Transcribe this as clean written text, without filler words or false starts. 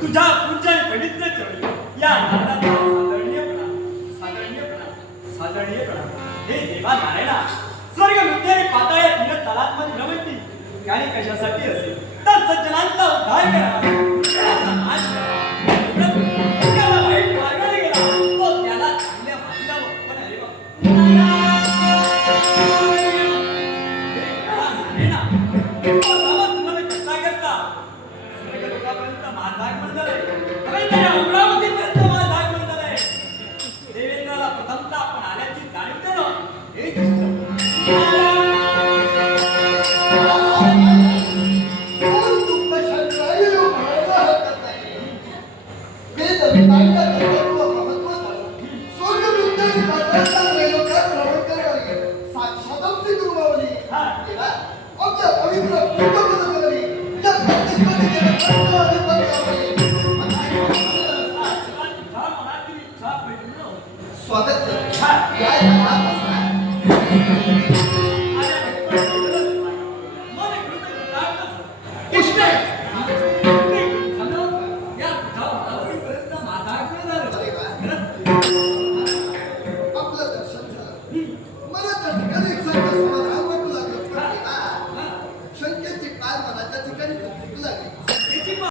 तुझ्या पूजन पवित्र चरणी या नारदाचा सादरणीयपणा हे देवा नारायणा स्वर्ग मध्य पाताळ तीन तलात्मक रमती आणि कशासाठी असेल तर सज्जनांचा उद्धार करावा त्याचा नाश करावा त्याला वाईट मार्गाने गेला तो त्याला चांगल्या मार्गावर पण अरे देवेंद्राला प्रथमता आपण आल्याची जाणीव देणं हे स्वागत